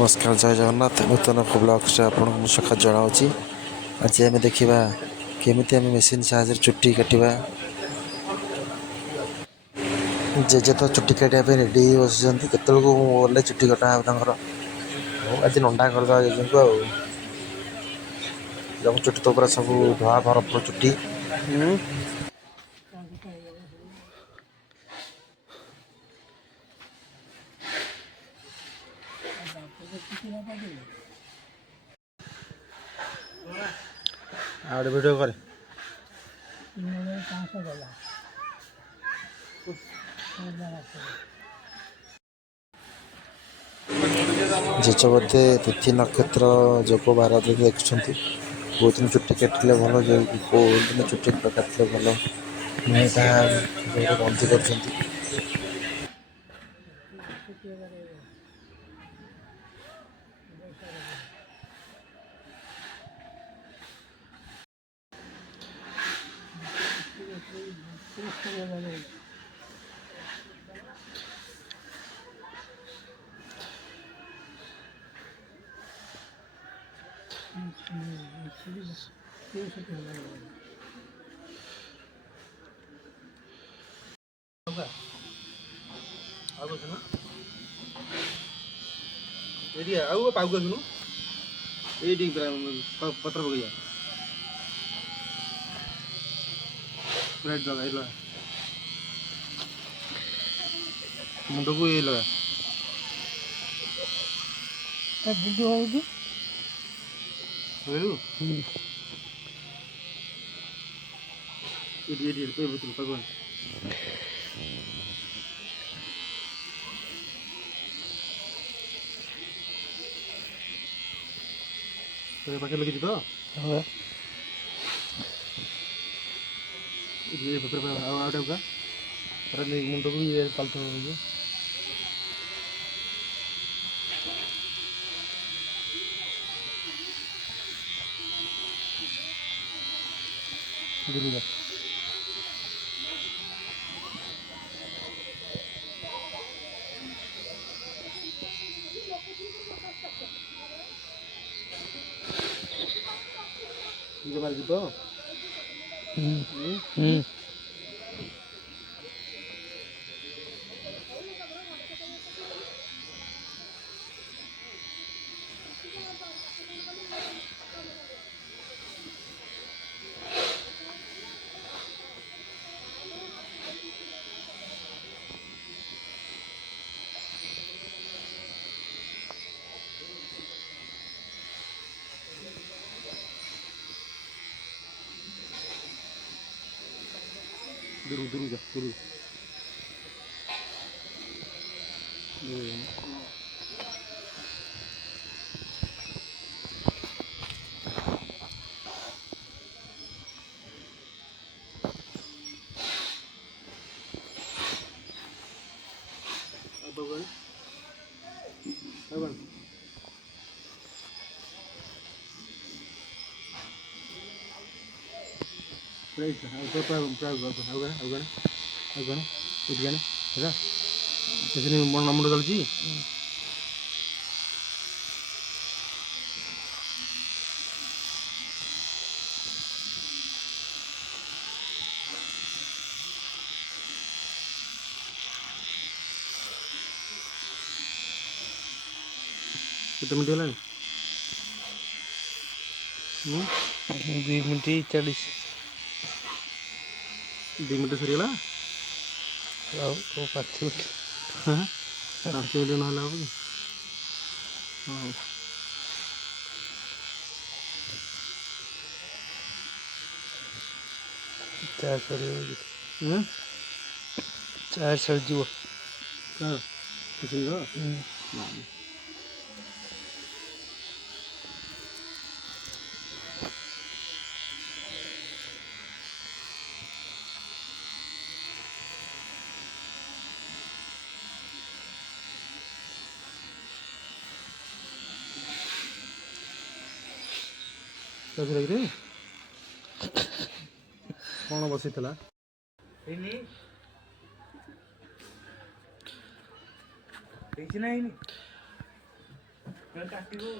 नमस्कार जय जगन्नाथ नूतन ब्लॉग से आपको सखा जनावि आज आम देखा केमी आम मेसीन साहय चुट्टी काटा जेजे तो चुट्टी काटापी रेडी बस केत गले चुट्टी कटा तर आज नंडा करदे जेजू चुट्टी तो पूरा सब धआ भरपुर चुट्टी वीडियो करे जेज बोधे तिथि नक्षत्र जोग बार देखुं कौ दिन चुट्टी काटिले भल जो कौ दिन चुट्टी काटिले भल बंदी कर पागुनु ये पत्र पकड़ लगा मुंड को ये लगा भगवान पाखे लगी तो मुंड को ये पलथ दुर्गा मारी तो दुर्गा मुंड चलुची कितने मिनट है 2 मिनट 40 2 मिनट सरीगला और 5 मिनट 5 मिनट ना हम हाँ चार्ज सर कौन बसी नहीं କାଟିବୁ